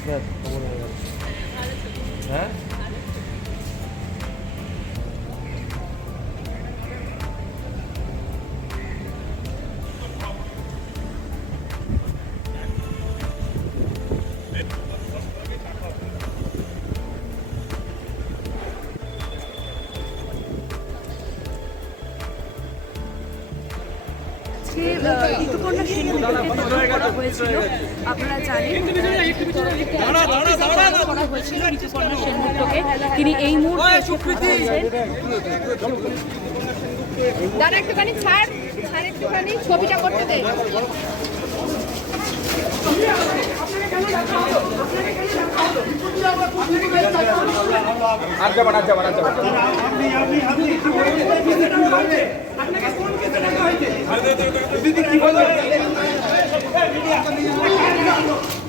ব্যাস খবর হয়ে গেল হ্যাঁ আজকে আহ, ঋতুপর্ণা সেনগুপ্তকে তলব করা হয়েছিল আপনারা জানেন করা হয়েছিল ঋতুপর্ণা সেনগুপ্তকে তিনি এই মুহূর্তে দাঁড়া একটুখানি ছাড় ছাড় একটুখানি ছবিটা করতে দে আর যাবেন আর যাবেন আর যাবেন আপনি আপনি আপনি আপনাকে কোন কেসে ডাকা হয়েছে দিদি কি ¡Ven,